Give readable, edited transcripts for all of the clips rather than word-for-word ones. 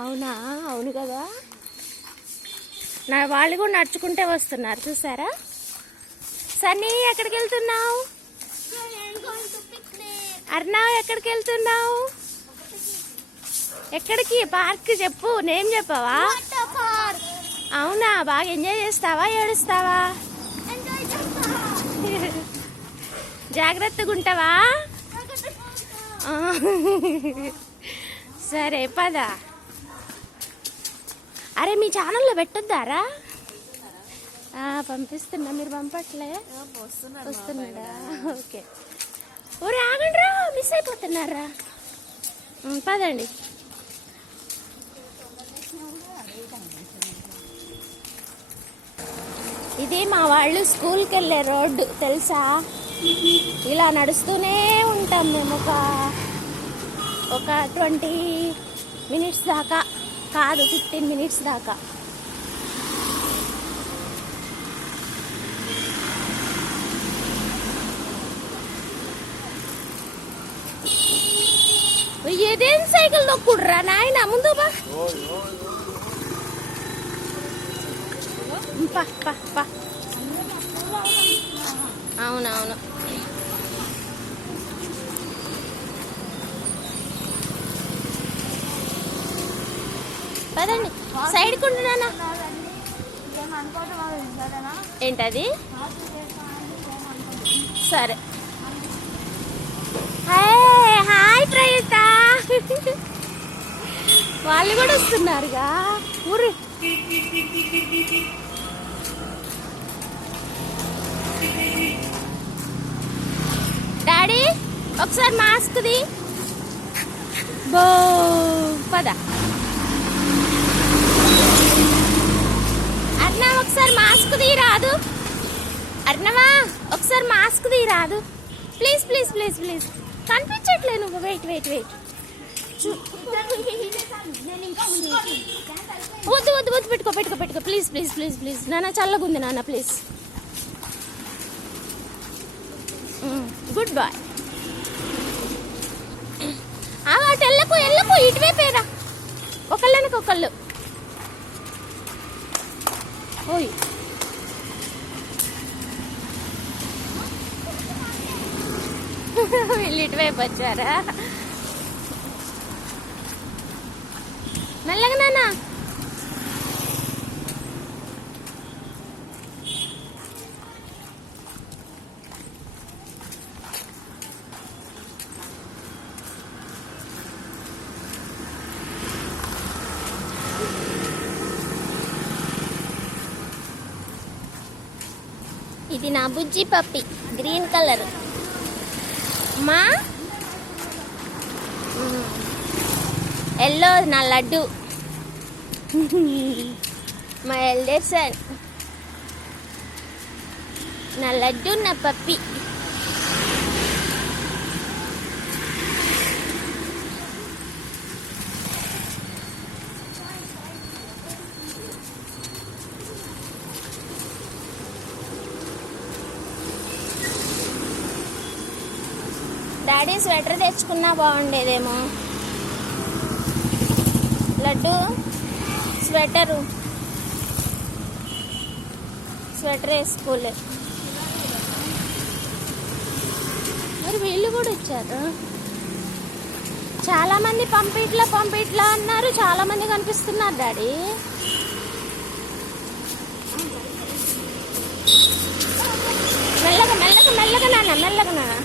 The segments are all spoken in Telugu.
అవునా? అవును కదా, నా వాళ్ళు కూడా నడుచుకుంటే వస్తున్నారు చూసారా. సన్నీ ఎక్కడికి వెళ్తున్నావు? అర్ణవ్ ఎక్కడికి వెళ్తున్నావు? ఎక్కడికి? పార్క్ చెప్పు, నేమ్ చెప్పవా? అవునా, బాగా ఎంజాయ్ చేస్తావా ఏడుస్తావా? జాగ్రత్తగా ఉంటావా? సరే పద. అరే మీ ఛానల్లో పెట్టొద్దారా? పంపిస్తున్నా, మీరు పంపట్లే? వస్తున్నాడా? ఓకే. ఊరే ఆగండి రా, మిస్ అయిపోతున్నారా. పదండి. ఇది మా వాళ్ళు స్కూల్కి వెళ్ళే రోడ్డు తెలుసా. ఇలా నడుస్తూనే ఉంటాం మేము ఒక 20 మినిట్స్ దాకా, కాదు 15 మినిట్స్ దాకా. ఏదేం సైకిల్ తొక్కుడురా నాయన, ముందు బా. అవునవును. పదండి, సైడ్ కుంటున్నానా. ఏంటది? సరే. హాయ్ ప్రయుత, వాళ్ళు కూడా వస్తున్నారుగా. ఊరు డాడీ ఒకసారి మాస్క్ ది. బో పద. అర్ణవ ఒకసారి మాస్క్ ది రాదు? అర్ణవా ఒకసారి మాస్క్ ది రాదు? Please please please please. కనిపించట్లే నువ్వు. Wait wait wait. వద్దు వద్దు వద్దు, పెట్టుకో పెట్టుకో పెట్టుకో. ప్లీజ్ ప్లీజ్ ప్లీజ్ ప్లీజ్ నాన్న, చల్లగుంది నాన్న ప్లీజ్. Good bye. అటు వెళ్ళకు వెళ్ళకు, ఇటువైపేరా. ఒకళ్ళనికి ఒకళ్ళు. ఓయ్ వీళ్ళు ఇటువైపు వచ్చారా? మెల్లగా నాన్న. ఇది నా బుజ్జి పప్పి, గ్రీన్ కలర్. మా ఎల్లో నా లడ్డు, మా ఎల్డర్ సన్. నా లడ్డు నా పప్పి. డాడీ స్వెటర్ తెచ్చుకున్నా బాగుండేదేమో. లడ్డు స్వెటర్ వేసుకోలే. మరి వీళ్ళు కూడా ఇచ్చారు. చాలా మంది పంపిట్లా అన్నారు, చాలా మంది కనిపిస్తున్నారు డాడీ. మెల్లగా మెల్లగా మెల్లగా నాన్న, మెల్లగా నాన్న.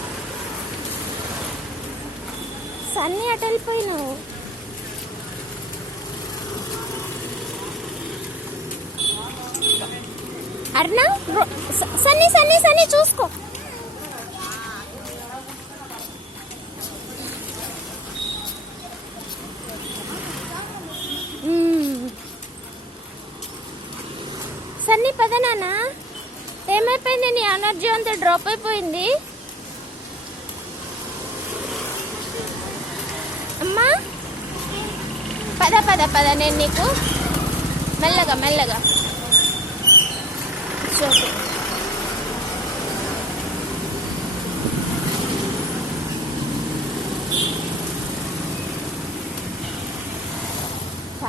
సన్నీ అటు వెళ్ళిపోయినావు. అర్ణ సన్నీ సన్నీ సన్నీ చూసుకో. సన్నీ పద నాన్న. ఏమైపోయింది? నీ ఎనర్జీ అంతా డ్రాప్ అయిపోయింది. అమ్మా పద పద పద, నేను నీకు మెల్లగా మెల్లగా. ఓకే.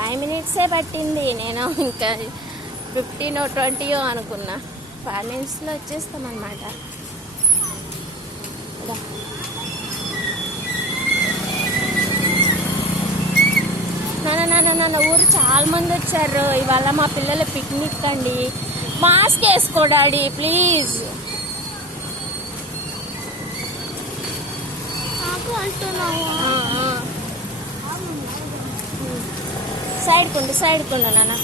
5 మినిట్సే పట్టింది. నేను ఇంకా 15 20 అనుకున్నా. 5 మినిట్స్లో వచ్చేస్తాం అన్నమాట. నాన్న ఊరు చాలా మంది వచ్చారు ఇవాళ. మా పిల్లల పిక్నిక్ అండి. మాస్క్ వేసుకో డాడీ ప్లీజ్. సైడ్ కుండు నాన్న.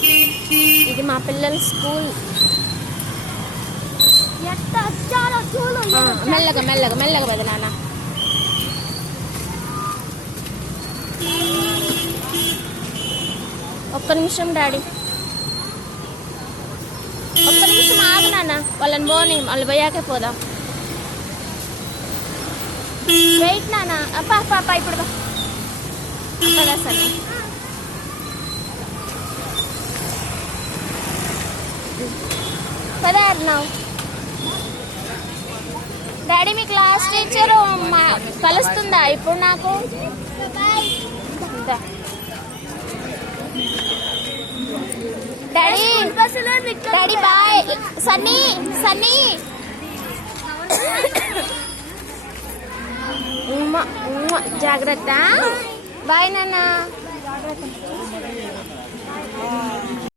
ఇది మా పిల్లల స్కూల్. మెల్లగా పద నాన్న. ఒక్క నిమిషం డాడీ, ఒక్క నిమిషం ఆగు నాన్న. వాళ్ళని పోనీ, వాళ్ళు పోయాకే పోదాం. వెయిట్ నాన్న. పాప ఇప్పుడు కదా సరే. పదే అన్నావు డాడీ. మీ క్లాస్ టీచర్ కలుస్తుందా ఇప్పుడు నాకు? Daddy daddy bye. సన్నీ జాగ్రత్త. బాయ్ నాన్న.